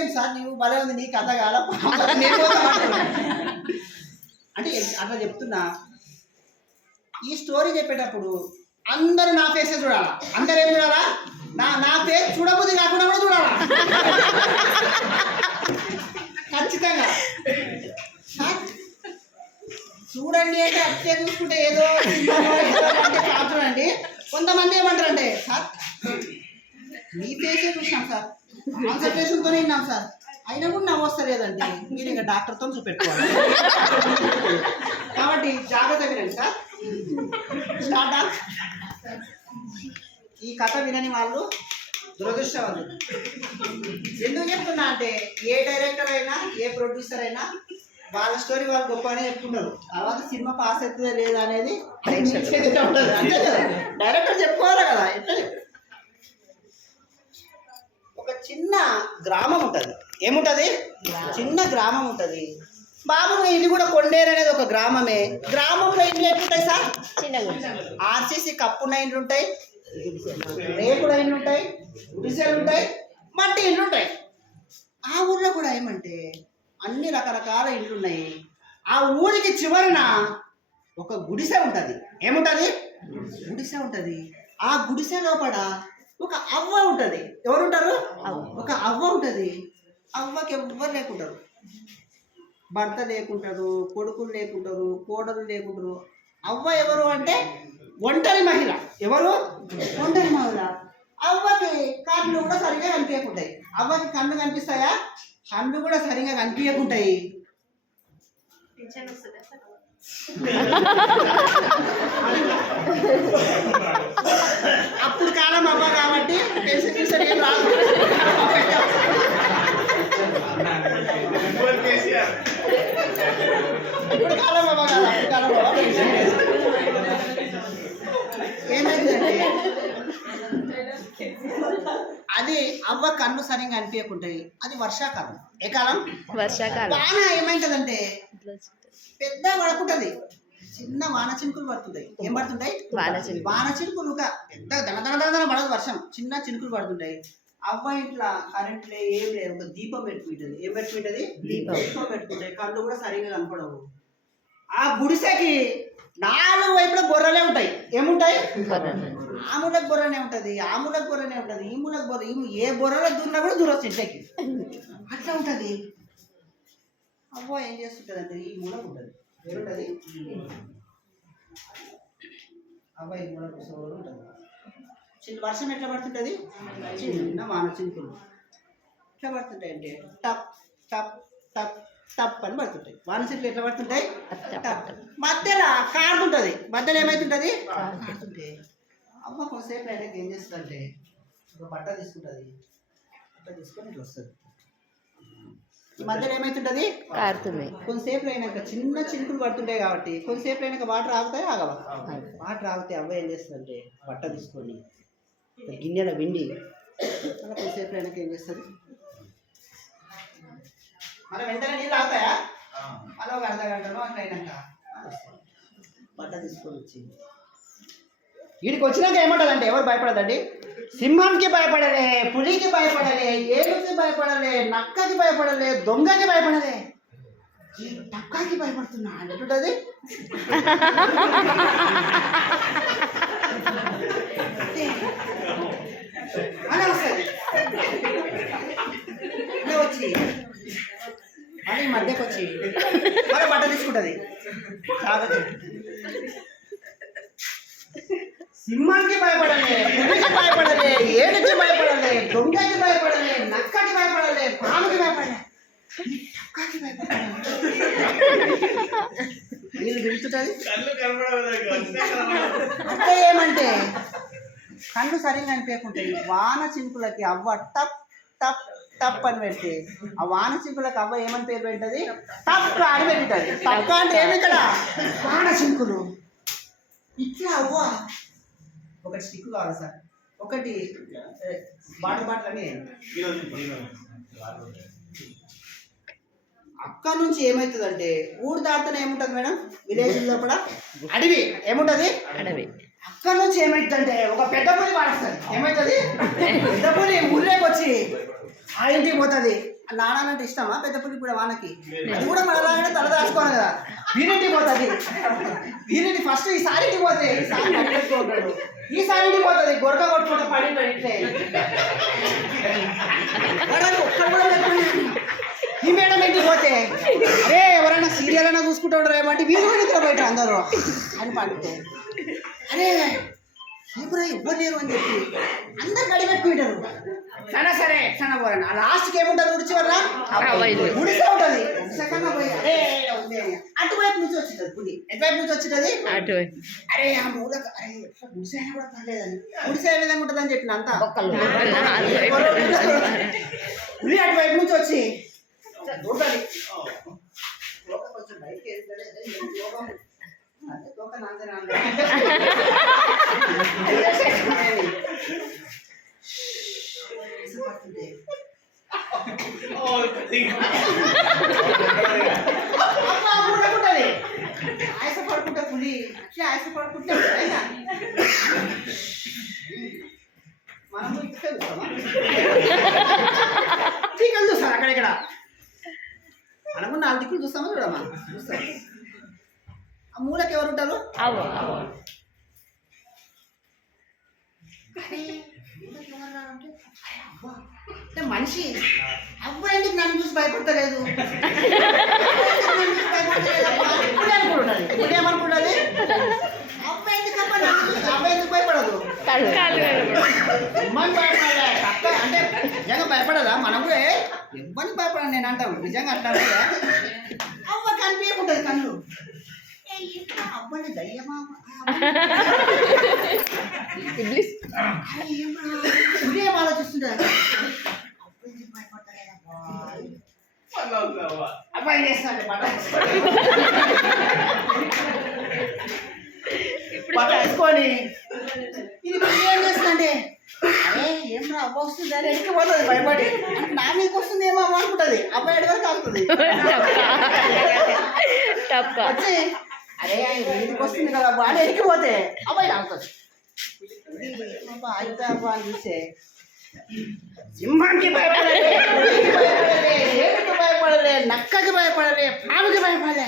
ఏం సార్ నువ్వు భలే ఉంది నీ కథ కాల అంటే అట్లా చెప్తున్నా. ఈ స్టోరీ చెప్పేటప్పుడు అందరూ నా ఫేసే చూడాలా. అందరూ ఏం చూడాలా? నా ఫేస్ చూడబుద్ధి కాకుండా కూడా చూడాలా ఖచ్చితంగా. చూడండి అంటే అట్లే చూసుకుంటే ఏదో అంటే కాదు. చూడండి కొంతమంది ఏమంటారంటే సార్ మీ ఫేసే చూసినాం సార్, కాన్సన్ట్రేషన్తోనే విన్నాం సార్, అయినా కూడా నవ్వు వస్తలేదండి. మీరు ఇంకా డాక్టర్తో చూపెట్టుకోవాలి. కాబట్టి జాగ్రత్త వినండి సార్. స్టార్ట్. ఈ కథ వినని వాళ్ళు దురదృష్టవంతులు. ఎందుకు చెప్తున్నా అంటే ఏ డైరెక్టర్ అయినా ఏ ప్రొడ్యూసర్ అయినా వాళ్ళ స్టోరీ వాళ్ళు గొప్పనే చెప్పుకుంటారు. తర్వాత సినిమా పాస్ అవుతుందా లేదా అనేది ఉంటుంది. అంతే కదా, డైరెక్టర్ చెప్పుకోవాలి కదా. ఎట్లా ఒక చిన్న గ్రామం ఉంటుంది. ఏముంటుంది? చిన్న గ్రామం ఉంటుంది. మామూలుగా ఇది కూడా కొండేరు అనేది ఒక గ్రామమే. గ్రామంలో ఇండ్లు ఎట్లుంటాయి సార్? ఆర్సీసీ కప్పున్న ఇండ్లు ఉంటాయి, రేకుల ఇండ్లు ఉంటాయి, గుడిసెలు ఉంటాయి, మట్టి ఇండ్లు ఉంటాయి. ఆ ఊర్లో కూడా ఏమంటే అన్ని రకరకాల ఇండ్లు ఉన్నాయి. ఆ ఊరికి చివరన ఒక గుడిసె ఉంటుంది. ఏముంటుంది? గుడిసె ఉంటుంది. ఆ గుడిసె లోపల ఒక అవ్వ ఉంటుంది. ఎవరు ఉంటారు? ఒక అవ్వ ఉంటుంది. అవ్వకి ఎవ్వరు లేకుంటారు. భర్త లేకుంటారు, కొడుకులు లేకుంటారు, కోడలు లేకుంటారు. అవ్వ ఎవరు అంటే ఒంటరి మహిళ. ఎవరు? ఒంటరి మహిళ. అవ్వకి కళ్ళు కూడా సరిగా కనిపించకుంటాయి. అవ్వకి కళ్ళు కనిపిస్తాయా? కళ్ళు కూడా సరిగా కనిపించకుంటాయి. అప్పుడు కాలం అవ్వ కాబట్టి టెన్షన్ సరిగా రాదు. ఇప్పుడు కాలం అవ్వ కాదు, అప్పుడు కాలం అవ్వ. ఏమైందంటే అది అవ్వ కళ్ళు సరిగా అనిపించకుంటాయి. అది వర్షాకాలం. ఏ కాలం? వర్షాకాలం. వాన ఏమైంటదంటే పెద్ద పడుకుంటది. చిన్న వాన చినుకులు పడుతుంటాయి. ఏం పడుతుంటాయి? వాన చినుకులు. పెద్ద దన పడదు వర్షం, చిన్న చినుకులు పడుతుంటాయి. అవ్వ ఇంట్లో కరెంట్ లే ఏం లేదు, ఒక దీపం పెట్టుకుంటుంది. ఏం పెట్టుకుంటుంది? దీపం పెట్టుకుంటాయి. కళ్ళు కూడా సరిగా కనపడవు. ఆ గుడిసెకి 4 వైపులా బొర్రలే ఉంటాయి. ఏముంటాయి? ఆ మూలకు బొర్రనే ఉంటుంది, ఆ మూలకు బొర్రనే ఉంటుంది, ఈ మూలకు బొర్ర. ఏ బొర్రలో దూరినా కూడా దూరొచ్చు ఇంట్లోకి. అట్లా ఉంటుంది. అవ్వ ఏం చేస్తుంటుంది అంటే ఈ మూలకు ఉంటుంది. ఏముంటుంది? అవ్వ ఈ మూలకు ఉంటుంది. చిన్న వర్షం ఎట్లా పడుతుంటుంది? చిన్న వాన చినుకులు ఎట్లా పడుతుంటాయి అంటే టప్ టప్ టప్ టప్ అని పడుతుంటాయి. వాన చినుకులు ఎట్లా పడుతుంటాయి? టప్. మధ్యలో కారుతుంటుంది. మధ్యలో ఏమవుతుంటుంది? కారుతుంటే అమ్మ కొంతసేపు అయినాక ఏం చేస్తుందంటే ఒక బట్ట తీసుకుంటుంది. బట్ట తీసుకొని ఇట్లా వస్తుంది. ఈ మధ్యలో ఏమవుతుంటుంది? కారుతుంది. కొంతసేపు అయినాక చిన్న చినుకులు పడుతుంటాయి కాబట్టి కొంతసేపు అయినాక వాటర్ ఆగుతాయి. ఆగవా? వాటర్ ఆగితే అవ్వ ఏం చేస్తుందంటే బట్ట తీసుకొని గిన్నెల విండి అలా కొంతసేపు అయినాక ఏం చేస్తుంది? మన వెంటనే నీళ్ళు ఆగుతాయా? అలా ఒక అర్ధ గంటలో అట్లా అయినాక బట్ట తీసుకొని వచ్చింది. వీడికి వచ్చినాక ఏమంటుందంటే ఎవరు భయపడదండి? సింహానికి భయపడలే, పులికి భయపడలే, ఏనుగుకి భయపడలే, నక్కకి భయపడలే, దొంగకి భయపడలే, ఈ టక్కాకి భయపడుతున్నా అంటుంటుంది. అలా వస్తుంది. వచ్చి మళ్ళీ మధ్యకి వచ్చి మరి బట్ట తీసుకుంటుంది. సింహానికి భయపడలే, పులికి భయపడలే, ఏనుగుకి భయపడలే, దొంగకి భయపడలే, నక్కకి భయపడలే, పాముకి భయపడలే, టక్కాకి భయపడలే. వీళ్ళు పిలుచుంటుంది. అంటే ఏమంటే కళ్ళు సరిగ్గా అనిపించకుంటాయి. వాన చినుకులకి అవ్వ టప్ టప్ టప్ అని పెడితే ఆ వాన చినుకులకు అవ్వ ఏమని పేరు పెట్టది? టప్ అని పెట్టుతుంది. టప్ అంటే ఏమి ఇక్కడ? వాన చినుకులు. ఇట్లా అవ్వ ఒకటి స్టిక్ కావాలి సార్, ఒకటి వాటర్ బాటిల్ అని. అక్కడ నుంచి ఏమవుతుందంటే ఊరు దాటుతూనే ఏముంటుంది మేడం? విలేజ్ లోపల అడవి. ఏముంటుంది? అడవి. అక్కడ నుంచి ఏమైతుందంటే ఒక పెద్ద పులి పాడుస్తుంది. ఏమవుతుంది? పెద్ద పులి ఊళ్ళోకి వచ్చి ఆ ఇంటికి పోతుంది. నానంటే ఇష్టమా పెద్ద పులి కూడా వానకి? అది కూడా మనలాగానే తల దాచుకోవాలి కదా. వీరింటికి పోతుంది. వీరింటి ఫస్ట్ ఈసారి ఇంటికి పోతే ఈసారి అడిగేసుకుంటాడు. ఈసారి ఇంటికి పోతుంది. గొరక కొట్టుకుంటా పడింటాడు ఇట్లే. ఒక్కడ కూడా ఈ మేడం ఇంటికి పోతే అరే ఎవరైనా సీరియల్ అయినా చూసుకుంటాడు ఏమంటే వీళ్ళు కూడా బయట అందరూ అని పడితే అరే ఇప్పుడు ఎవ్వరు లేరు అని చెప్పి అందరు గడి పెట్టుకుంటారు. సరే సరే ఎట్లా పోరండి. ఆ లాస్ట్కి ఏముంటుంది? ఉడిచి వల్ల ఉడిసే ఉంటుంది. ఉడిసకన్నా పోయి అరే అటువైపు నుంచి వచ్చింది పులి. ఎటువైపు నుంచి వచ్చింది? అరే ఆ మూలక అరే ఉడిసే అయినా కూడా పర్లేదని ఉడిసే ఏ విధంగా ఉంటుంది అని చెప్పిన అంతా పులి అటువైపు నుంచి వచ్చి కొంచెం బయటకి ఆయాస పడుకుంటా పులి అట్లా ఆయాస పడుకుంటా మనము ఇక్కడ చూస్తామా? దిక్కులు చూస్తాం అక్కడెక్కడ మనము 4 దిక్కులు చూస్తామా? చూడమ్మా చూస్తాం. ఆ మూలకి ఎవరు ఉంటారు? అంటే మనిషి అబ్బాయి ఎందుకు నన్ను చూసి భయపడతలేదు? ఇప్పుడు అనుకుంటుంది. ఇప్పుడు ఏమనుకుంటుంది? అబ్బాయి ఎందుకు అబ్బాయి ఎందుకు భయపడదు? ఇమ్మని భయపడాలి తప్ప అంటే నిజంగా భయపడదా? మనం కూడా ఇబ్బంది భయపడాలి నేను అంటాను. నిజంగా అట్లా అవ్వ కనిపించకుంటుంది కళ్ళు. అబ్బాయి దయ్యమా ఏం ఆలోచిస్తుంటారు? అబ్బాయి చేస్తాడు బట్ట వేసుకొని ఇది ఏం చేస్తుందంటే అరే ఏం రా అబ్బా వస్తుంది అని ఎడికి పోతుంది భయపడి. అంటే నా మీకు వస్తుంది ఏమో అనుకుంటుంది. అబ్బాయి ఎడి వరకు ఆగుతుంది వచ్చి అరే ఇంటికి వస్తుంది కదా అబ్బా అని ఎడికిపోతే అబ్బాయి ఆగుతుంది. ఆగితే అబ్బా అని చూస్తే సింహానికి భయపడలే, ఏనుగుకి భయపడలే, నక్కకి భయపడలే, పాముకి భయపడలే,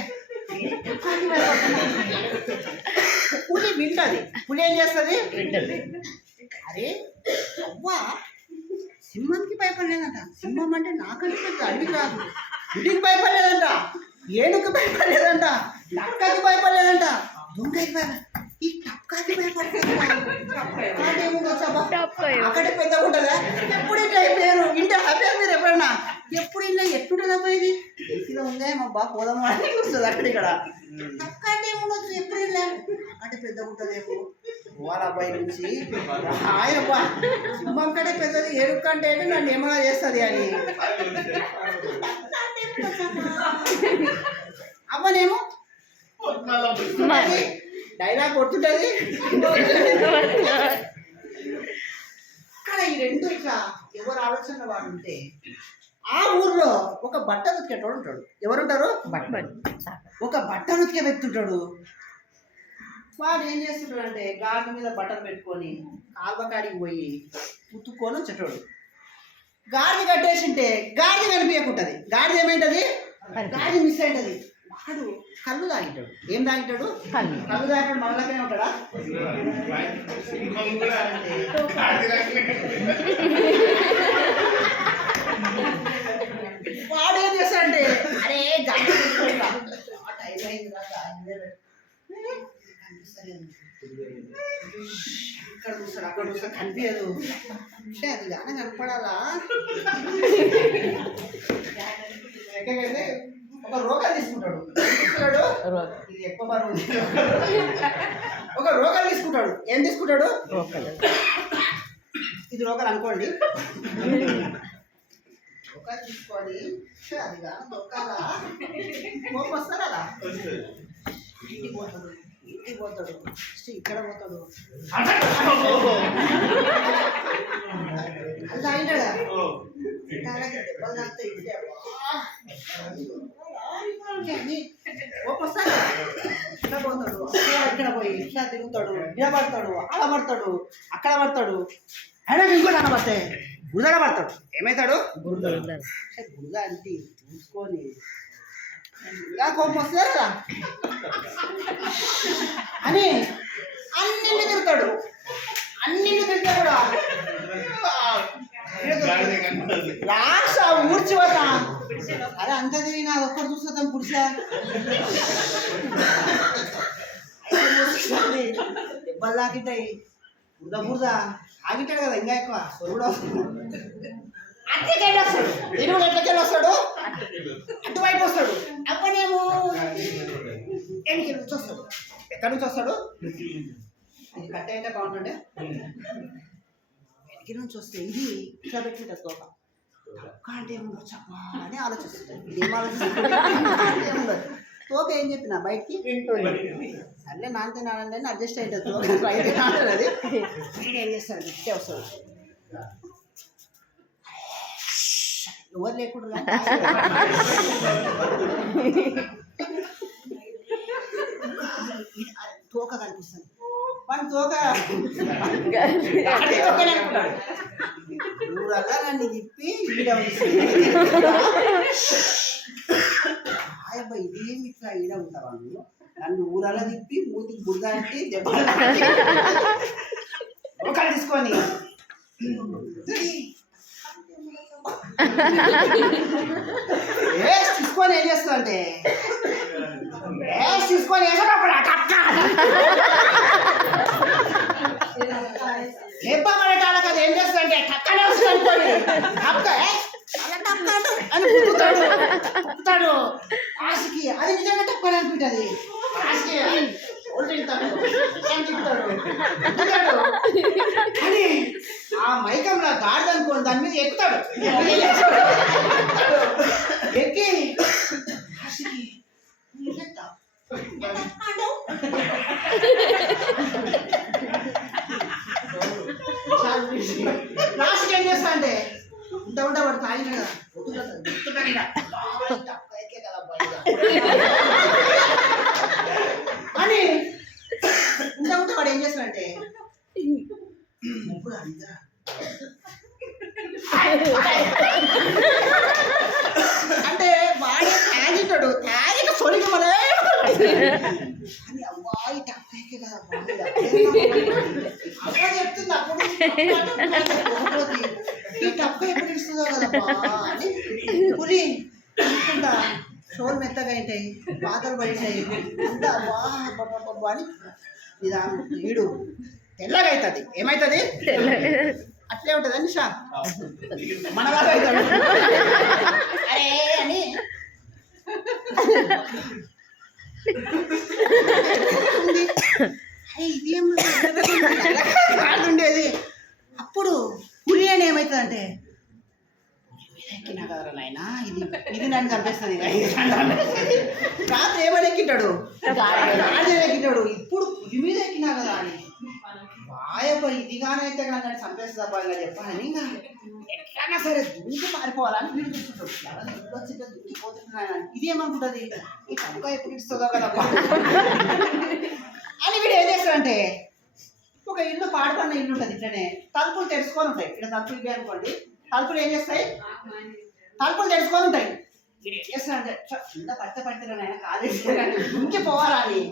పులి వింటది. పులి ఏం చేస్తుంది? అరే అవ్వా సింహానికి భయపడలేదంట. సింహం అంటే నాకంటే పెద్ద అడిగి కాదు. పులికి భయపడలేదంట, ఏనుగుకి భయపడలేదంట, నక్కకి భయపడలేదంట, దొంగకి భయపడ ఈ టక్కాకి భయపడలేదు. అక్కడే పెద్ద ఉంటుందా? ఎప్పుడు ఇట్లా అయిపోయారు ఇంటి అయిపోయారు మీరు ఎప్పుడన్నా? ఎప్పుడు ఇలా ఎట్టుంటుందా పోయింది ఇలా ఉందే మా బాగా పోదామా అని వస్తుంది. అక్కడ ఇక్కడ అక్కడే ఉండొచ్చు. ఎప్పుడు ఇలా అక్కడే పెద్ద ఉంటుందేమో వాళ్ళ అబ్బాయి నుంచి ఆయనబ్బా సింహం కంటే పెద్దది ఏడుగు కంటే నన్ను ఏమైనా చేస్తుంది అని అవ్వనేమో డైలాగ్ కొడుతుంటది. అక్కడ ఈ రెండు ఇట్లా ఎవరు ఆలోచన వాడు ఉంటే ఆ ఊర్లో ఒక బట్ట ఉతికేటోడు ఉంటాడు. ఎవరుంటారు? ఒక బట్ట ఉతికే వ్యక్తి ఉంటాడు. వాడు ఏం చేస్తుంటాడు అంటే గాడి మీద బట్టలు పెట్టుకొని కాల్వకాడికి పోయి ఉతుక్కొని వచ్చేటోడు. గాడిని కట్టేసింటే గాడిని కనిపించకుంటుంది. గాడిది ఏమైంటది? గాడి మిస్ అయింటది. వాడు కళ్ళు తాగింటాడు. ఏం తాగింటాడు? కళ్ళు తాగిటాడు. మనలకనే ఉంటాడా? వాడు ఏం చేస్తాడంటే అరే గాడి టైం అయిందిరా ఇక్కడ చూస్తాడు అక్కడ చూస్తాడు కనిపించదు. అంటే అది గానే కనపడాలా? ఎక్కడైతే ఒక రోగాలు తీసుకుంటాడు. ఇది ఎక్కువ బరువు. ఒక రోగాలు తీసుకుంటాడు. ఏం తీసుకుంటాడు? ఇది రోగాలు అనుకోండి. రోగాలు తీసుకొని అది కానీ దొక్కాలా కోపం వస్తారా? ఇంటికి పోతాడు. ఇంటికి పోతాడు ఇక్కడ పోతాడు. అది తాగింటాడా? దెబ్బలు తాగుతాయి. కోపం వస్తారా? ఇక్కడ పోతాడు. ఇక్కడ పోయి ఇట్లా తిరుగుతాడు. ఈడ పడతాడు, ఆడ పడతాడు, అక్కడ పడతాడు, అయినా ఇంకోటి అన్న పడితే బురదగా పడతాడు. ఏమవుతాడు? బురద అంటే చూసుకొని ఇంకా కోపం వస్తుంది కదా అని అన్నింటి తిరుగుతాడు. అన్నింటి తిరిగితే కూడా లాస్ట్ ఊడ్చి పోతా. అరే అంత తిరిగి నా ఒక్కరు చూస్తాం పురుషా దెబ్బలు తాకితాయి, బురద బురద ఆగిటాడు కదా, ఇంకా ఎక్కువ సొరుడు అట్లకెళ్ళి వస్తాడు. ఇరువుడు ఎట్లకెళ్ళి వస్తాడు? అటువైపు వస్తాడు. అప్పుడేమో ఎనికి నుంచి వస్తాడు. ఎక్కడి నుంచి వస్తాడు? ఇది కట్ అయితే బాగుంటుండే. వెనక నుంచి వస్తే ఇది ఇట్లా పెట్టుకుంటుంది తోక. తొక్క అంటే ఏముందో చెప్పా అని ఆలోచిస్తుంది. ఇది ఏం ఆలోచిస్తుంది? ఏముండదు. తోక ఏం చెప్పిన బయటికి అట్లే నాంతే నానంటే అడ్జస్ట్ అవుతుంది. తోక బయట నాంటుంది. అది ఏం చేస్తాడు? ఇట్టే వస్తాడు. ఎవరు లేకుండా తోక కనిపిస్తుంది. మన తోక ఊరల్లా నన్ను తిప్పి ఈడ అబ్బాయి ఇదేమి ఇట్లా ఈడ ఉంటావా నువ్వు? నన్ను ఊరల్లా తిప్పి మూతికి బురద అంటే దెబ్బలు తోకలు తీసుకొని తీసుకొని ఏం చేస్తా అంటే తీసుకొని చెప్పబడేటాల కదా ఏం చేస్తా అంటే టక్కనే వస్తుంది అనుకోండి. అని పుట్టుతాడు ఆశకి. అది నిజంగా టక్కని అనుకుంటుంది. ఆశకి అని ఆ మైకంలో గాడిద అనుకోండి దాని మీద ఎక్కుతాడు. ఎక్కి ఆశకి లాస్ట్ ఏం చేస్తా అంటే ఇంత ఉంటా వాడు తాగిన కదా అని ఇంత ఉంటే వాడు ఏం చేస్తాడంటే ఇప్పుడు అంటే వాడే తాగితాడు. తాగిన సొలికి మన అని అబ్బాయి టక్కే కదా అబ్బా చెప్తుంది. అప్పుడు ఈ టక్క ఎప్పుడు ఇస్తుందో కదబ్బా అని పులి అనుకుంటా. షోలు మెత్తగా ఉంటాయి, పాతలు పడినాయి అంతా అబ్బా అని ఇది వీడు తెల్లగా అవుతుంది. ఏమవుతుంది? అట్లే ఉంటుంది అని షా మన వాళ్ళు అవుతాడు. అరే అని ఇదేం ఉండేది. అప్పుడు పులి అని ఏమవుతుందంటే ఎక్కినా కదరా నాయన ఇది నన్ను చంపేస్తుంది. రాత్రి ఏమని ఎక్కింటాడు? ఎక్కింటాడు. ఇప్పుడు పులి మీద ఎక్కినా కదా అని బాయబ్బా ఇదిగానైతే కానీ నన్ను చంపేస్తుందా బాగా చెప్పాలని ఇంకా ఎట్లన్నా సరే దుంకి మారిపోవాలని వీడు చూస్తుంటాడు. వచ్చింటే దుంకిపోతున్నాను. ఇది ఏమనుకుంటుంది? ఈ టక్క ఎప్పుడు ఇస్తుందో కదా అని వీడు ఏం చేస్తాడంటే ఒక ఇల్లు పాడుకున్న ఇల్లు ఉంటుంది. ఇట్లనే తలుపులు తెరుచుకొని ఉంటాయి. ఇక్కడ తలుపులు ఇవి అనుకోండి. తలుపులు ఏం చేస్తాయి? తలుపులు తెరుచుకొని ఉంటాయి. వీడు ఏం చేస్తాడంటే కింద పడితే నాయన కాలేజీ దుంకి పోవాలా అని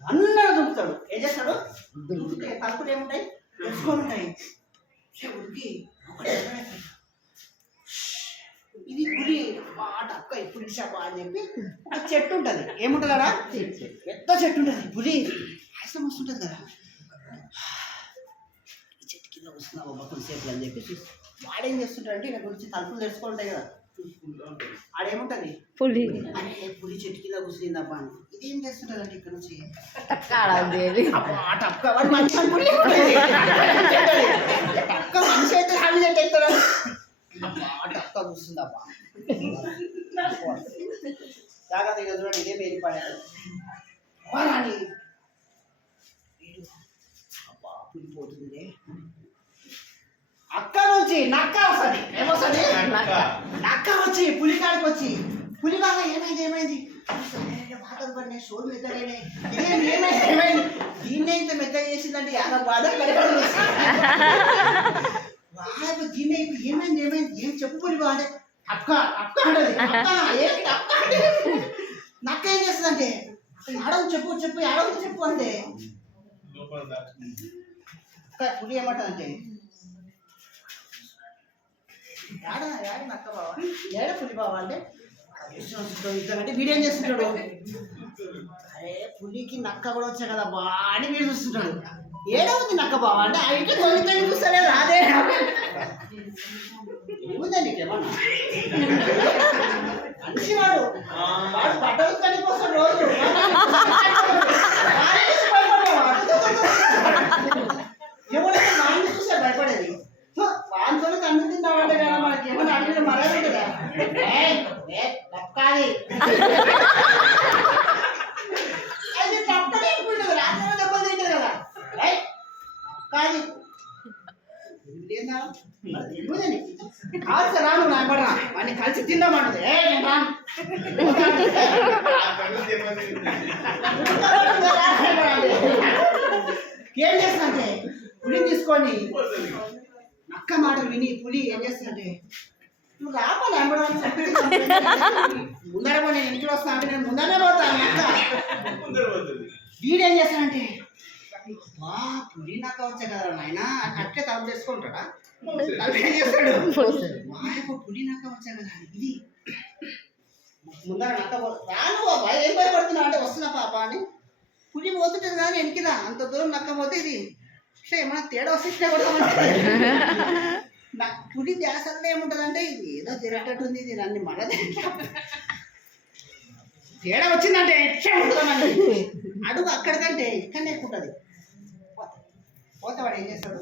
అందరూ దుంకుతాడు. ఏం చేస్తాడు? దుంకితే తలుపులు ఏముంటాయి? తెరుచుకొని ఉంటాయి. ఉడికి ఇది పులి టక్క ఇప్పుడు ఇచ్చాపా అని చెప్పి ఒక చెట్టు ఉంటుంది. ఏముంటుంది కదా? పెద్ద చెట్టు ఉంటుంది. పులి ఆయాసం వస్తుంటుంది కదా, ఈ చెట్టు కింద వస్తున్నావు అబ్బా కొద్దిసేపు అని చెప్పి వాడేం చేస్తుంటాడంటే ఇక్కడ గురించి తలుపులు తెరుచుకుంటాయి కదా, ఆడేముంటుంది పులి అనే పులి చెట్టు కింద కూర్చుందబ్బా అని. ఇదేం చేస్తుంటారంటే ఇక్కడ నుంచి టక్క మనిషి అయితే హ్యాపీ చెట్టు ఎక్కుతాడు. టక్క కూర్చుందబ్బా జాగ్రత్తగా చూడండి. ఇదే పేరు పడాలి అని అబ్బా పులిపోతుంది. అక్క నుంచి నక్క వస్తుంది. ఏమొస్తుంది? నక్క వచ్చి పులి కాడికి వచ్చి పులి బాగా ఏమైంది బాధలు పడినాయి, షోలు మెద్దలైనాయి, ఏమైంది దీన్నే ఇంత మెత్తగా చేసిందంటే యాభై బాధ దీన్నే ఏమైంది ఏమైంది ఏం చెప్పు పులి బాగా అక్క అక్క అంటది నక్క ఏం చేస్తుందంటే ఆడవు చెప్పు చెప్పు ఆడవు చెప్పు అంటే పులి ఏమంటదంటే ఏడ నక్క బావా ఏడ పులి బావా అంటే అంటే వీడేం చేస్తుంటాడు అరే పులికి నక్క కూడా వచ్చా కదా బా అని వీడు చూస్తుంటాడు ఏడా ఉంది నక్క బావా అంటే అయితే తొలి చూస్తలేదు అదే ఏముందండి ఏమన్నా మనిషి వాడు వాడు బట్టలు కనిపోస్తాడు రోజు ఎవరైనా నాన్న చూస్తే భయపడేది వాంతో తన్ను తిందామంటే కదా మనకి ఏమన్నా అడిగిన మర్యాద ఉంటుందా తప్పకాది అది తప్పనే అనుకుంటుంది రాత్రి దెబ్బలు తింటుంది కదా కాదు కాదు సార్ రాను నాయపడరా వాడిని కలిసి తిందామంటది నేను రాను ఏం చేస్తుందంటే పులిని తీసుకొని నక్క మాటలు విని పులి ఏం చేస్తుందంటే నువ్వు రావాలి ముందర నేను ఇంట్లో వస్తా అంటే నేను ముందరనే పోతాను నక్క వీడేం చేస్తానంటే బా పులి నక్క వచ్చా కదా నాయన అట్లే తప్పు చేసుకుంటాడా ఏం చేస్తాడు మా యొక్క పులి నక్క వచ్చా కదా ఇది ముందర నక్క రాను బాబా ఏం భయపడుతున్నావు అంటే వస్తున్నా పాప అని పులి పోతుంటుంది కానీ వెనకిదా అంత దూరం నక్క పోతే ఇది ఇట్లా ఏమన్నా తేడా వస్తే కొడతామంటే నాకు పులి ధ్యాసంలో ఏముంటుందంటే ఇది ఏదో తిరగట్టుంది ఇది నన్ను మనదే తేడా వచ్చిందంటే ఎట్లా ఉంటుందన్నది అడుగు అక్కడికంటే ఇక్కడనే ఎక్కువ ఉంటుంది పోతే వాడు ఏం చేస్తాడు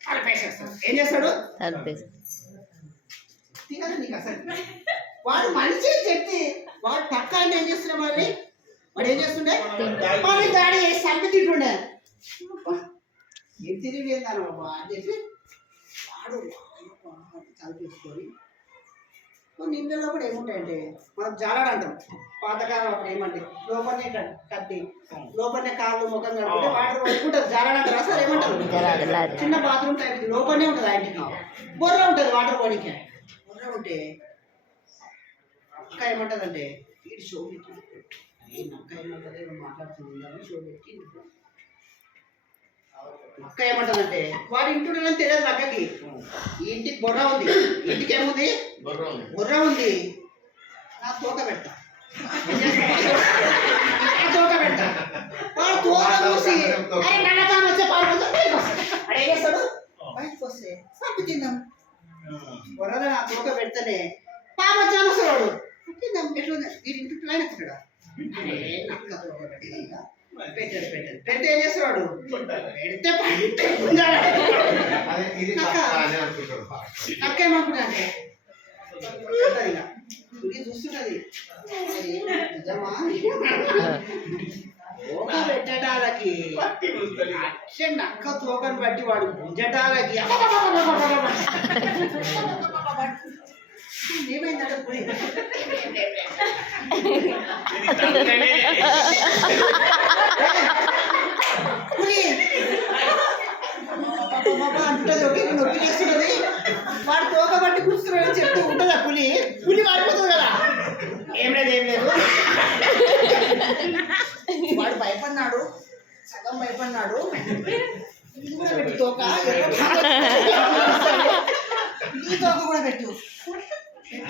కలిపేసేస్తాడు ఏం చేస్తాడు తినదు నీకు అసలు వాడు మనిషి చెప్తే వాడు పక్క అంటే ఏం చేస్తున్నాడు వాడిని వాడు ఏం చేస్తుండే వాడిని దాడి చేసి చంపి తింటుండే ఏం తిరిగి ఏందాను బాబా అని చెప్పి వాడు చదివేసుకొని కొన్ని ఇంట్లో కూడా ఏముంటాయంటే మనం జాలాడు అంటాం పాతకాలం అప్పుడు ఏమంటే లోపలనే కట్టి లోపలనే కాళ్ళు ముఖం కడుకుంటే వాటర్ పడుకుంటారు జాలాడు అంటారు సార్ ఏమంటారు చిన్న బాత్రూమ్ టైప్ లోపలనే ఉంటుంది ఆ ఇంటికి బొర్ర ఉంటుంది వాటర్ బాడీకి బొర్ర ఉంటే అక్క ఏమంటుందంటే వీడు షో పెట్టి అక్క ఏమంటుంది మాట్లాడుతుంది షో పెట్టి అక్క ఏమంటుందంటే వాడి ఇంటి తెలియదు అక్కకి ఈ ఇంటికి బొర్ర ఉంది ఇంటికి ఏముంది బొర్ర ఉంది నా తోక పెడతా తోక పెడతా వాడు తోక చూసి నల్లకామ వచ్చే పాలు అడే చేస్తాడు బయటకు వస్తే సబ్బు తిందాం బొర్రలో నా తోక పెడితేనే పాప వచ్చాను వస్తాడు వాడు తిందాం ఎట్లుంది వీడి ఇంటి లైన్ ఎక్కుతాడా అరే నక్క తోక పెట్టాడు పెడితే ఏం చేస్తాడు పెడితే నక్క ఏమనుకుంటే చూస్తుంటది నిజమా తోక పెట్టడానికి అట్లే నక్క తోకను బట్టి వాడు గుంజటాలకి ఏమైందంటే అంటుంది ఓకే నొప్పి చేస్తున్నది వాడు తోక బట్టి కూర్చున్నాడని చెప్తూ ఉంటుందా పులి పులి మారిపోతుంది కదా ఏం లేదు వాడు భయపడినాడు సగం భయపడినాడు ఇది కూడా పెట్టు తోక ఈ తోక కూడా పెట్టు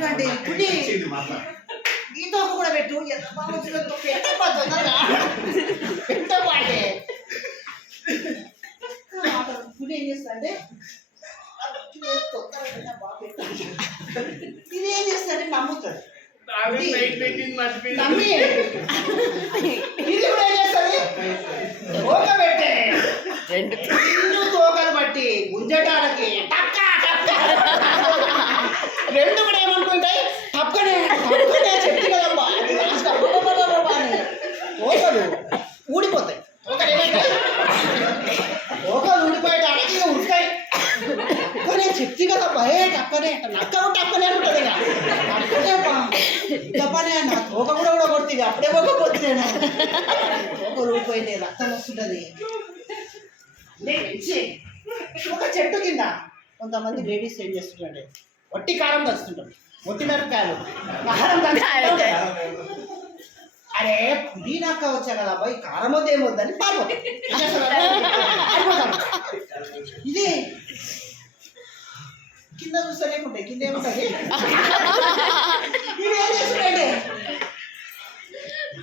అంటే పులి ఈ తోక కూడా పెట్టు ఎంత బాగా పెట్టే పులి ఏం చేస్తాడంటే ఇది ఏం చేస్తాడంటే నమ్ముతాడు నమ్మి ఇది కూడా ఏం చేస్తుంది తోక పెట్టే రెండు తోకలు బట్టి గుంజటాలకి రెండు కూడా ఏమనుకుంటాయి తప్పనే చెప్తే కదమ్మా తోకలు ఊడిపోతాయి తోకలు ఊడిపోయేటానికి ఉంటాయి చెప్తే కదమ్మా ఏ టక్కనే నక్క టక్కనే ఉంటుంది ఇక టక్కనే పని అన్న తోక కూడా కొడుతుంది అప్పుడే ఒక పొద్దున తోక ఊడిపోయింది రక్తం వస్తుంటుంది. ఒక చెట్టు కింద కొంతమంది లేడీస్ ఏం చేస్తుంటారంటే వట్టి కారం దంచుతుంటారు, వట్టి మిరపకాయలు కారం అరే పుదీనాక వచ్చా కదా అబ్బాయి కారం వద్ద ఏమొద్దని పారిపోతాం. ఇది కింద చూస్తే లేకుంటాయి, కింద ఏముంటుంది ఇవి ఏం చేస్తుంటే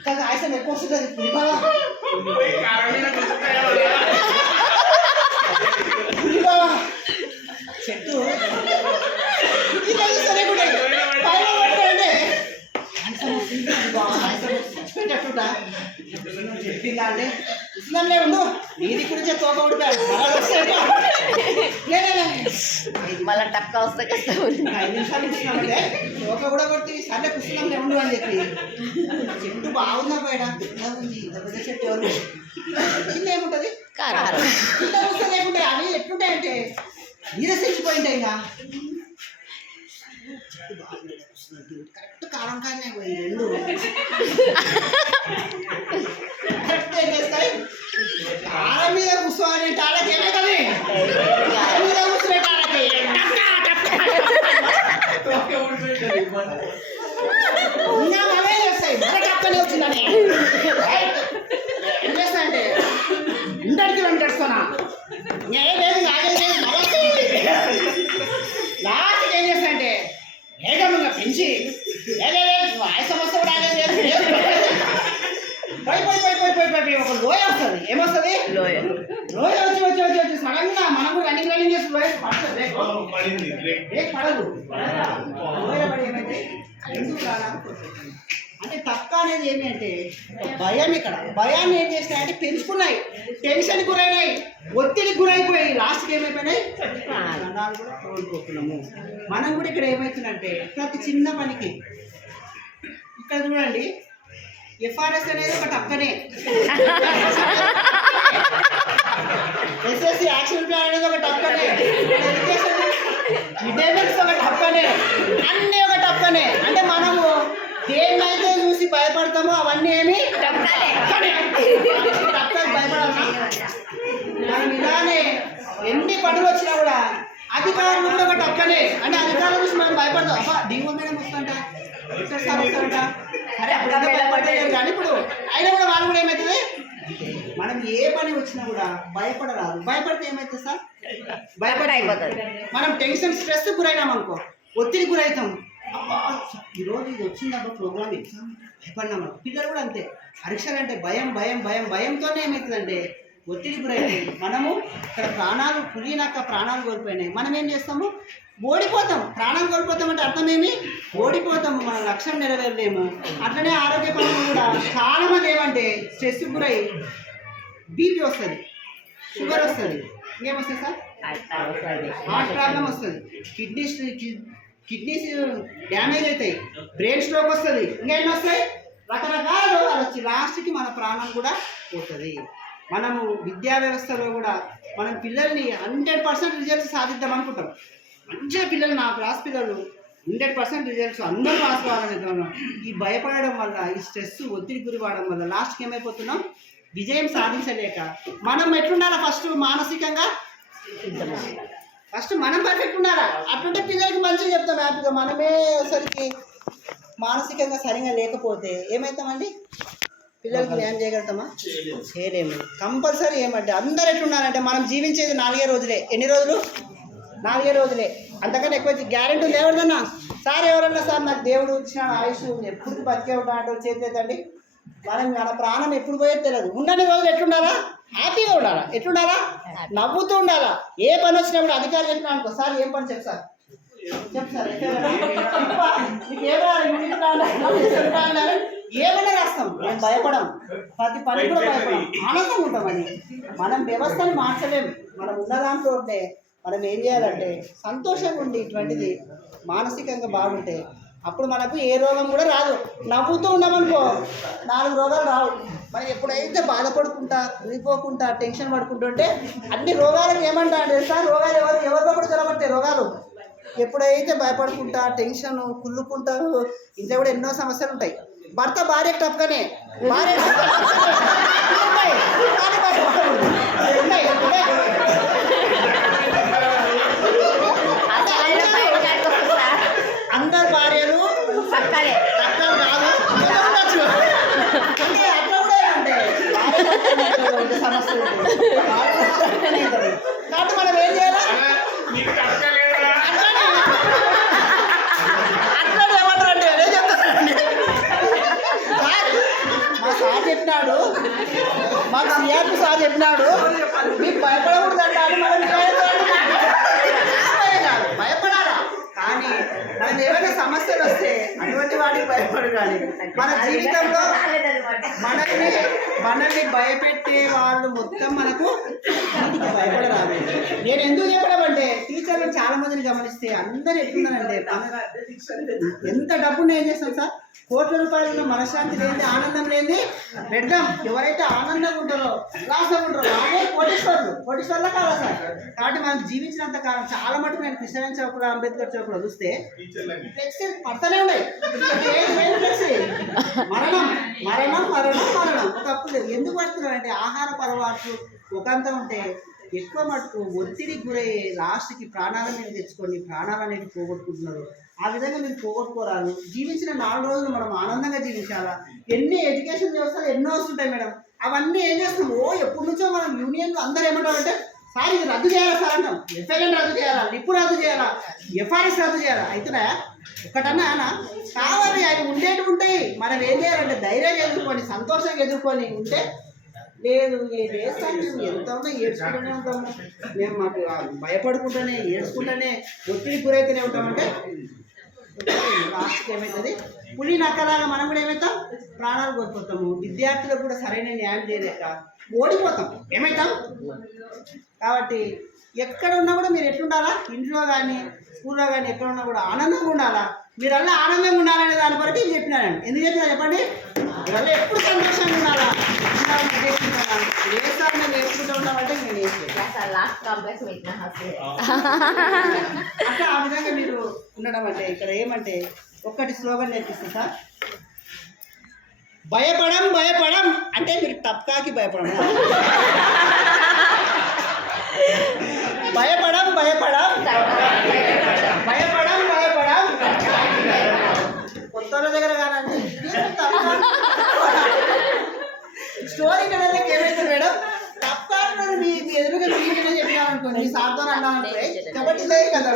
కదా ఆయసం ఎక్కువ వస్తుంది చెట్టు చెప్పిందా అంటే ఇస్తున్నాంలే ఉండు నీది గురించే తోక ఊడిపోయాడు మళ్ళీ టక్కా వస్తే కష్టం. 5 నిమిషాలు ఇస్తున్నామంటే తోక కూడా కొట్టి సర్లే పుస్తకంలే ఉండు అని చెప్పి చెట్టు బాగుందా బయట ఉంది పెద్ద చెట్టు ఎవరు కింద ఏముంటుంది కింద పుస్తకం ఏముంటాయి అవి ఎట్లుంటాయంటే నీరసించిపోయింటాయి. ఇంకా కరెక్ట్ కారం కానీ పోయింది రెండు కరెక్ట్ ఏం చేస్తాయి కారం మీద కూర్చోని టాలకి ఏమవుతుంది కారం మీద కూర్చునే టాలకి ఇంకా అవే చేస్తాయి మన టక్కనే వచ్చిందని ఏం చేస్తా అంటే ఇంటడికి వెంటేస్తున్నా ఏం లేదు లాస్ట్కి ఏం చేస్తా అంటే వేగంగా పెంచి ఆయసం వస్తే కూడా ఒక లోయ వస్తుంది. ఏమొస్తుంది లోయ వచ్చి వచ్చి వచ్చి వచ్చి సడన్ గా మనం కూడా రన్నింగ్ చేసి లోయ పడదు. లోయ పడి ఏమైతే అంటే తక్కువ అనేది ఏమి అంటే భయం. ఇక్కడ భయాన్ని ఏం చేసినాయంటే పెంచుకున్నాయి, టెన్షన్ గురైనాయి, ఒత్తిడికి గురైపోయి లాస్ట్కి ఏమైపోయినాయి ప్రాణాలు కూడా కోల్పోతున్నాము. మనం కూడా ఇక్కడ ఏమవుతుందంటే ప్రతి చిన్న పనికి ఇక్కడ చూడండి ఎఫ్ఆర్ఎస్ అనేది ఒక టక్కనే, ఎస్ఎస్సి యాక్షన్ ప్లాన్ అనేది ఒక టక్కనే, విడేమెంట్స్ ఒక టక్కనే, అన్నీ ఒక టక్కనే. అంటే మనము దేన్నైతే చూసి భయపడతామో అవన్నీ ఏమి భయపడాలి. మనం ఇలానే ఎన్ని పనులు వచ్చినా కూడా అధికారులు కూడా ఒక టక్కనే. అంటే అధికారుల చూసి మనం భయపడతాం. అబ్బా డిఓ మేడం వస్తుంట సార్ వస్తారంట అరే అప్పుడంతా భయపడలేదు కానీ ఇప్పుడు అయినా కూడా వాళ్ళు కూడా ఏమవుతుంది మనం ఏ పని వచ్చినా కూడా భయపడరాదు. భయపడితే ఏమవుతుంది సార్ భయపడిపోతుంది. మనం టెన్షన్ స్ట్రెస్ గురైనాం అనుకో ఒత్తిడి గురవుతాం. అబ్బా ఈరోజు ఇది వచ్చిందబ్బా ప్రోగ్రామ్ ఎగ్జామ్ భయపడినాం. పిల్లలు కూడా అంతే పరీక్షలు అంటే భయం భయం భయం భయంతోనే ఏమవుతుందంటే ఒత్తిడి గురైతే మనము ఇక్కడ ప్రాణాలు పులినాక ప్రాణాలు కోల్పోయినాయి. మనం ఏం చేస్తాము ఓడిపోతాం. ప్రాణాలు కోల్పోతాం అంటే అర్థమేమి ఓడిపోతాము, మన లక్ష్యం నెరవేరలేము. అట్లనే ఆరోగ్య పనులు కూడా చాలా మంది ఏమంటే స్ట్రెస్ గురై బీపీ వస్తుంది, షుగర్ వస్తుంది, ఇంకేమొస్తుంది సార్ హార్ట్ ప్రాబ్లం వస్తుంది, కిడ్నీస్ డ్యామేజ్ అవుతాయి, బ్రెయిన్ స్ట్రోక్ వస్తుంది, ఇంకేం వస్తాయి రకరకాల రోగాలు వచ్చి లాస్ట్కి మన ప్రాణం కూడా పోతుంది. మనము విద్యా వ్యవస్థలో కూడా మనం పిల్లల్ని 100% రిజల్ట్స్ సాధిద్దాం అనుకుంటాం. మంచిగా పిల్లలు నా క్లాస్ పిల్లలు 100% రిజల్ట్స్ అందరూ పాస్ కావాలని ఈ భయపడడం వల్ల ఈ స్ట్రెస్ ఒత్తిడి గురి కావడం వల్ల లాస్ట్కి ఏమైపోతున్నాం విజయం సాధించలేక మనం ఎట్లుండాలా ఫస్ట్ మానసికంగా ఫస్ట్ మనం పర్ఫెక్ట్ ఉండాలా. అట్లుంటే పిల్లలకి మంచిగా చెప్తాం హ్యాపీగా. మనమే సరికి మానసికంగా సరిగా లేకపోతే ఏమవుతామండి పిల్లలకి న్యాయం చేయగలుగుతామా చేయలేము. కంపల్సరీ ఏమంటే అందరు ఎట్లున్నారంటే మనం జీవించేది 4 రోజులే. ఎన్ని రోజులు 4 రోజులే, అంతకన్నా ఎక్కువ గ్యారెంటీ ఉంది. ఎవరిదన్నా సార్ ఎవరన్నా సార్ నాకు దేవుడు ఇచ్చిన ఆయుష్ ఎప్పుడు బతికే ఉంటాడు చేతిదండి. మన ప్రాణం ఎప్పుడు పోయేది తెలియదు. ఉన్నన్ని రోజులు ఎట్లుండాలా హ్యాపీగా ఉండాలా, ఎట్లుండాలా నవ్వుతూ ఉండాలా. ఏ పని వచ్చినప్పుడు అధికారి చెప్పినా అనుకో సార్ ఏం పని చెప్పు సార్ ఏమైనా రాస్తాం, మేము భయపడం, ప్రతి పని కూడా భయపడం, ఆనందంగా ఉంటామని. మనం వ్యవస్థని మార్చలేము. మనం ఉన్న దాంట్లో ఉంటే మనం ఏం చేయాలంటే సంతోషంగా ఉండి ఇటువంటిది మానసికంగా బాగుంటే అప్పుడు మనకు ఏ రోగం కూడా రాదు. నవ్వుతూ ఉన్నామనుకో 4 రోగాలు రావు. మనం ఎప్పుడైతే బాధపడుకుంటా విడిపోకుండా టెన్షన్ పడుకుంటుంటే అన్ని రోగాలకు ఏమంటా అంటే సార్ రోగాలు ఎవరిలో కూడా జరగబడతాయి. రోగాలు ఎప్పుడైతే భయపడుకుంటా టెన్షన్ కుళ్ళుకుంటారు ఇంట్లో కూడా ఎన్నో సమస్యలు ఉంటాయి. భర్త భార్యకు తప్పగానే భార్య ఉంటాయి. కానీ భయపడకూడదు. ఉన్నాయి. అందరు భార్యలు పక్కనే అట్లా కాదు ఉండొచ్చు. అంటే అట్లా కూడా ఏమంటే సమస్యలు కాబట్టి మనం ఏం చేయాలి? అట్లా ఏమంటారు అంటే అదే చెప్తానండి. మా సార్ చెప్పినాడు, మాకు సిఆర్పి సార్ చెప్పినాడు మీకు భయపడకూడదు అంటాడు. మనం భయపడాలా కానీ మనం ఏమైనా సమస్యలు వస్తే అటువంటి వాటికి భయపడు. కానీ మన జీవితంలో మనల్ని భయపెట్టే వాళ్ళు మొత్తం మనకు వీటికి భయపడరాదు. నేను ఎందుకు చెప్పడం అంటే టీచర్లు చాలా మందిని గమనిస్తే అందరూ ఎట్లున్నారంటే ఎంత డబ్బును ఏం చేస్తాం సార్, కోట్ల రూపాయలు మనశ్శాంతి లేని ఆనందం లేని పెడదాం. ఎవరైతే ఆనందంగా ఉంటారో ఉల్లాసంగా ఉంటారో వాళ్ళే కోటీశ్వర్లు కాదా సార్. కాబట్టి మనం జీవించినంత కాలం చాలా మటుకు నేను కృష్ణ చౌక్ అంబేద్కర్ చౌక్ చూస్తే ఫ్లెక్సీ పడతానే ఉన్నాయి. మరణం మరణం మరణం మరణం ఒకప్పుడు లేదు. ఎందుకు పడుతున్నారు అంటే ఆహారపు అలవాట్లు ఒకంత ఉంటే ఎక్కువ మటుకు ఒత్తిడికి గురయ్యే లాస్ట్కి ప్రాణాలను మీరు తెచ్చుకొని ప్రాణాలు అనేది పోగొట్టుకుంటున్నారు. ఆ విధంగా మీరు పోగొట్టుకోరాదు. జీవించిన 4 రోజులు మనం ఆనందంగా జీవించాలా. ఎన్ని ఎడ్యుకేషన్ వ్యవస్థలు ఎన్నో వస్తుంటాయి మేడం, అవన్నీ ఏం చేస్తున్నాం ఎప్పటి నుంచో మనం యూనియన్లో అందరూ ఏమంటారంటే సార్ ఇది రద్దు చేయాలా సార్ అంటాం. ఎఫ్ఐఎల్ రద్దు చేయాలా, లిప్పు రద్దు చేయాలా, ఎఫ్ఆర్ఎస్ రద్దు చేయాలా. అవుతున్నా ఒకటన్నా కావాలి అవి ఉండేవి ఉంటాయి. మనం ఏం చేయాలంటే ధైర్యంగా ఎదుర్కొని సంతోషంగా ఎదుర్కొని ఉంటే లేదు ఏది వేస్తాం మేము ఎంత ఉన్నా ఏడ్చుకుంటూనే ఉంటాము. మేము మాకు భయపడుకుంటూనే ఏడ్చుకుంటూనే ఒత్తిడి గురైతేనే ఉంటామంటే లాస్ట్కి ఏమవుతుంది పులి నక్కలాగా మనం కూడా ఏమవుతాం ప్రాణాలు కోల్పోతాము. విద్యార్థులకు కూడా సరైన న్యాయం చేయలేక ఓడిపోతాం ఏమవుతాం. కాబట్టి ఎక్కడ ఉన్నా కూడా మీరు ఎట్లుండాలా, ఇంట్లో కానీ స్కూల్లో కానీ ఎక్కడ ఉన్నా కూడా ఆనందంగా ఉండాలా. మీరు అలా ఆనందంగా ఉండాలనే దాని కొరకు ఇది చెప్పినానండి. ఎందుకు చెప్పినా చెప్పండి, మీరు ఎప్పుడు సంతోషంగా ఉండాలా ఏ సార్ మేము నేర్చుకుంటూ ఉంటామంటే నేను లాస్ట్ కాంప్లెక్స్ అట్లా ఆ విధంగా మీరు ఉండడం అంటే ఇక్కడ ఏమంటే ఒక్కటి స్లోగన్ నేర్పిస్తుంది సార్. భయపడం భయపడం అంటే మీరు టప్కాకి భయపడం. భయపడం భయపడం భయపడం భయపడం కొత్త దగ్గర కానండి స్టోరీ కదా ఏమైతే మేడం టప్కా మీ ఎదురుగా మీకనే చెప్పినాను అనుకోండి, మీ సార్తో అన్నాను కాబట్టి లేదు కదా.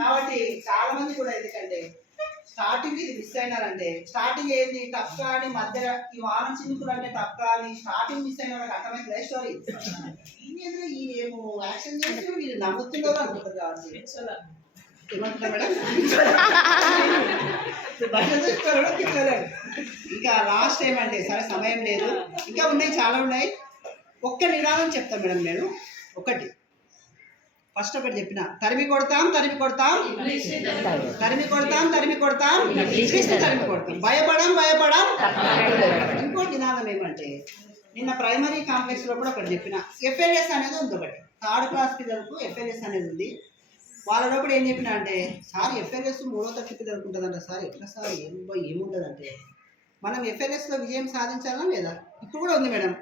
కాబట్టి చాలా మంది కూడా ఎందుకంటే స్టార్టింగ్ ఇది మిస్ అయినారంటే స్టార్టింగ్ ఏంది టప్కా అని మధ్య ఈ వారం చినుకులు అంటే టప్కా అని స్టార్టింగ్ మిస్ అయిన వాళ్ళకి అర్థమైంది లైఫ్ స్టోరీ. ఈ ఏమో యాక్షన్ చేసి మీరు నమ్ముతున్నారు అనుకుంటారు కాబట్టి ఏమంటున్నా మేడం ఇంకా లాస్ట్ ఏమంటే సరే సమయం లేదు ఇంకా ఉన్నాయి చాలా ఉన్నాయి. ఒక్క నినాదం చెప్తాను మేడం నేను ఒకటి ఫస్ట్ ఒకటి చెప్పిన తరిమి కొడతాం తరిమి కొడతాం తరిమి కొడతాం తరిమి కొడతాం తరిమి కొడతాం భయపడం భయపడం. ఇంకో నినాదం ఏమంటే నిన్న ప్రైమరీ కాంప్లెక్స్లో కూడా ఒకటి చెప్పిన ఎఫ్ఎల్ఎస్ అనేది ఉంది. ఒకటి 3rd క్లాస్ పిల్లలకు ఎఫ్ఎల్ఎస్ అనేది ఉంది. వాళ్ళలో కూడా ఏం చెప్పినా అంటే సార్ ఎఫ్ఎల్ఎస్ 3వ తరగతి పిల్లలకు ఉంటుందంట సార్. ఎట్లా సార్ ఏముంటుందంటే మనం ఎఫ్ఎల్ఎస్లో విజయం సాధించాలా లేదా. ఇప్పుడు కూడా ఉంది మేడం.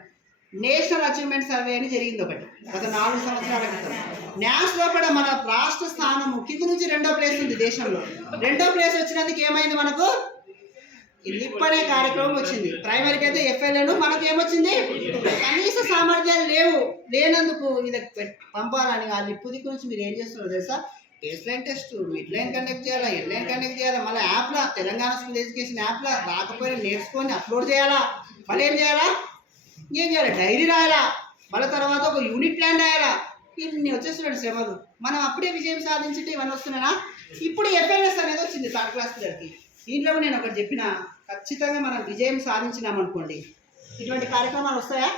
నేషనల్ అచీవ్మెంట్ సర్వే అని జరిగింది ఒకటి గత 4 సంవత్సరాల క్రితం. న్యాస్లో కూడా మన రాష్ట్ర స్థానము కింది నుంచి 2వ ప్లేస్ ఉంది దేశంలో. 2వ ప్లేస్ వచ్చినందుకు ఏమైంది మనకు లిప్ అనే కార్యక్రమం వచ్చింది. ప్రైమరీకి అయితే ఎఫ్ఎల్ఏను మనకు ఏమొచ్చింది కనీస సామర్థ్యాలు లేనందుకు ఇది పంపాలని ఆ లిప్పు దిక్కు నుంచి మీరు ఏం చేస్తున్నారు తెలుసా, base line test mid line conduct చేయాలా ఎడ్ లైన్ కండక్ట్ చేయాలా మళ్ళీ APLA Telangana school education APLA రాకపోయినా నేర్చుకొని అప్లోడ్ చేయాలా మళ్ళీ ఏం చేయాలా డైరీ రాయాలా మళ్ళీ తర్వాత ఒక యూనిట్ ప్లాన్ రాయాలా. ఇన్ని వచ్చేస్తున్నాడు శ్రమలు. మనం అప్పుడే విజయం సాధించుంటే ఇవన్నీ వస్తున్నానా. ఇప్పుడు ఎఫ్ఎల్ఎస్ అనేది వచ్చింది 3rd క్లాస్ పిల్లలకి. దీంట్లో నేను ఒకటి చెప్పిన ఖచ్చితంగా మనం విజయం సాధించినాం అనుకోండి ఇటువంటి కార్యక్రమాలు వస్తాయా,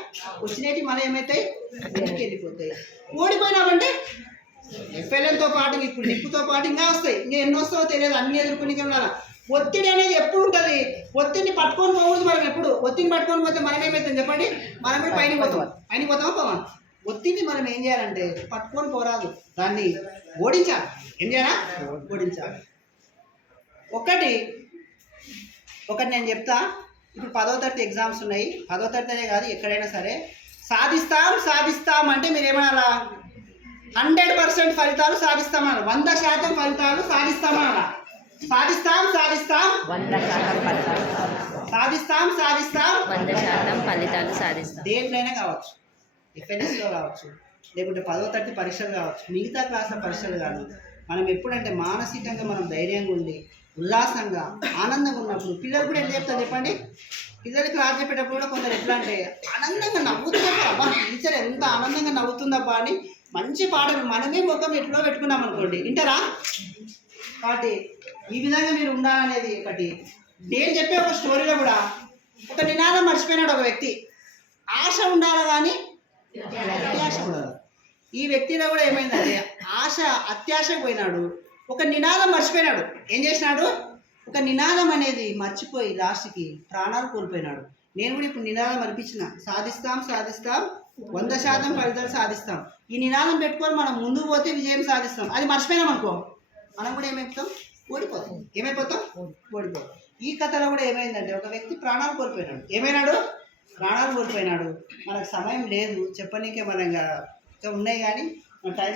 వచ్చినవి మళ్ళీ ఏమవుతాయి వెనక్కి వెళ్ళిపోతాయి. ఓడిపోయినామంటే ఎఫ్ఎల్ఎన్తో పాటు ఇప్పుడు నిప్పుతో పాటు ఇంకా వస్తాయి. ఇంకా ఎన్ని వస్తావో తెలియదు, అన్ని ఎదుర్కొని ఉండాలి. ఒత్తిడి అనేది ఎప్పుడు ఉంటుంది, ఒత్తిడిని పట్టుకొని పోకూడదు. మనం ఎప్పుడు ఒత్తిడిని పట్టుకొని పోతే మనం ఏమవుతుంది చెప్పండి, మనం కూడా పైన పోతామా పోవాలి. ఒత్తిడిని మనం ఏం చేయాలంటే పట్టుకొని పోరాదు, దాన్ని ఓడించాలి. ఏం చేయాలా? ఓడించాలి. ఒకటి నేను చెప్తా. ఇప్పుడు 10వ తరగతి ఎగ్జామ్స్ ఉన్నాయి. 10వ తరగతి కాదు, ఎక్కడైనా సరే సాధిస్తాం అంటే మీరు ఏమనాలా? 100% ఫలితాలు సాధిస్తామన్నారు. 100% ఫలితాలు సాధిస్తామన్నారా? సాధిస్తాం 100% ఫలితాలు సాధిస్తాం 100% ఫలితాలు సాధిస్తాం. దేంట్లైనా కావచ్చు, ఎఫ్ఎన్ఎస్లో కావచ్చు, లేకుంటే 10వ తరగతి పరీక్షలు కావచ్చు, మిగతా క్లాసుల పరీక్షలు కాదు. మనం ఎప్పుడంటే మానసికంగా మనం ధైర్యంగా ఉండి ఉల్లాసంగా ఆనందంగా ఉన్నప్పుడు పిల్లలు కూడా ఏం చెప్తారు చెప్పండి? పిల్లలకి క్లాస్ చెప్పేటప్పుడు కూడా కొందరు ఎట్లా అంటే ఆనందంగా నవ్వుతున్నారు. అబ్బా టీచర్ ఎంత ఆనందంగా నవ్వుతుందబ్బా అని మంచి పాటలు మనమే ముఖం ఎట్లో పెట్టుకున్నాం అనుకోండి, వింటారా? కాబట్టి ఈ విధంగా మీరు ఉండాలనేది ఒకటి. నేను చెప్పే ఒక స్టోరీలో కూడా ఒక నినాదం మర్చిపోయినాడు ఒక వ్యక్తి. ఆశ ఉండాలి కానీ అత్యాశ ఉండాలి. ఈ వ్యక్తిలో కూడా ఏమైందంటే ఆశ అత్యాశకు పోయినాడు, ఒక నినాదం మర్చిపోయినాడు. ఏం చేసినాడు? ఒక నినాదం అనేది మర్చిపోయి లాస్ట్కి ప్రాణాలు కోల్పోయినాడు. నేను కూడా ఇప్పుడు నినాదం అనిపించిన సాధిస్తాం 100% ఫలితాలు సాధిస్తాం. ఈ నినాదం పెట్టుకొని మనం ముందుకు పోతే విజయం సాధిస్తాం. అది మర్చిపోయినాం అనుకో, మనం కూడా ఏమైపోతాం? ఓడిపోతాం. ఏమైపోతాం? ఓడిపోతాం. ఈ కథలో కూడా ఏమైందంటే ఒక వ్యక్తి ప్రాణాలు కోల్పోయినాడు. ఏమైనాడు? ప్రాణాలు కోల్పోయినాడు. మనకు సమయం లేదు చెప్పనీకే, మనం ఇంకా ఉన్నాయి కానీ మన టైం